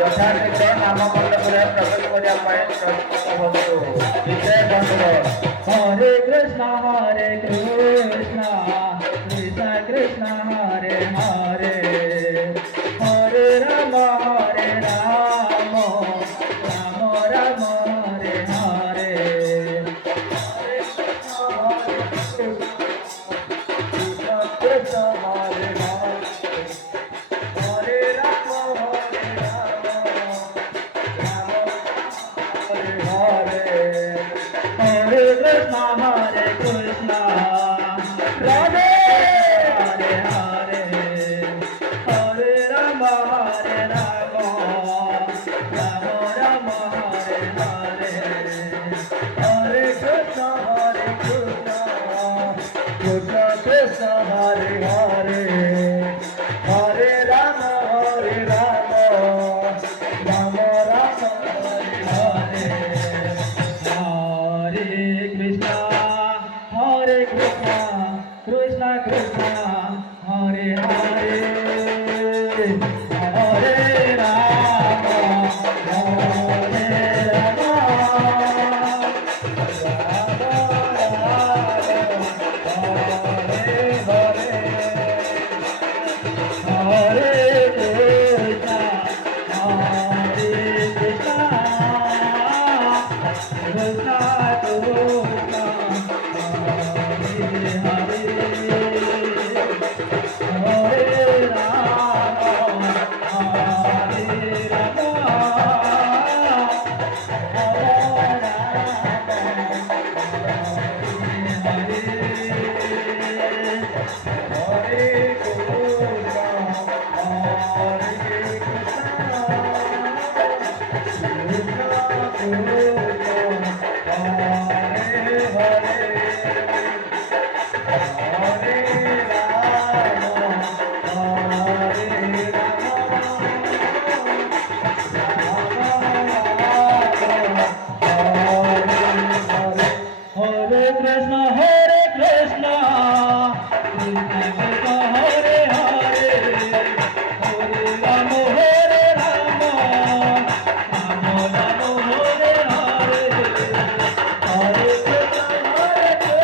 ଯଥାଶୀଘ୍ର ନାମ ମଣ୍ଡପରେ ପ୍ରବେଶ କରିବା ପାଇଁ ପ୍ରସ୍ତୁତ ହୁଅନ୍ତୁ। ବିଜୟ ବନ୍ଧୁ। Hare Krishna Krishna Krishna Hare Hare Hare Rama Rama Rama Hare Hare Hare Krishna Krishna Hare Hare Hare Rama Rama Hare Hare Hare Krishna Radhe Hare Hare Hare Rama Rama Rama Hare Hare Hare Krishna Krishna